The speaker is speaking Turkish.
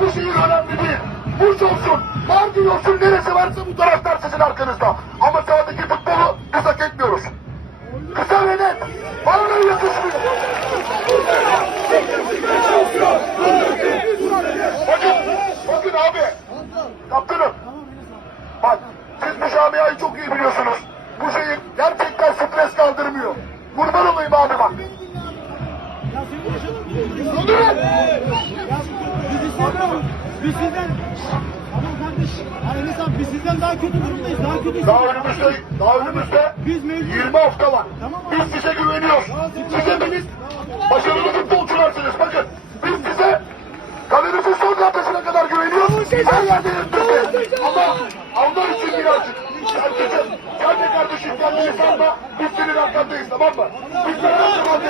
hiçbir şey önemli değil. Burç olsun, Mardin olsun, neresi varsa bu taraftar sizin arkanızda. Hak etmiyoruz. Kısa ve net, bana yakışmıyor. Bakın, bakın abi. Kaptanım. Bak, siz bu camiayı çok iyi biliyorsunuz. Bu şeyi gerçekten stres kaldırmıyor. Kurban olayım abi bak. Öldürün! Biz sizden, biz sizden, biz sizden daha kötü durumdayız, daha kötü Daha önümüzde, daha önümüzde Biz mevcut. 20 hafta var. Tamam abi. Biz size güveniyoruz. Siz hepiniz başarılı futbolcularsınız. Bakın, biz size kalınızın son noktasına kadar güveniyoruz. Her yerde yanınızdayız. Ama Allah için birazcık. Herkese, sen de kardeşim kendini sanma. Biz senin arkandayız tamam mı? Biz beraber kardeşiz.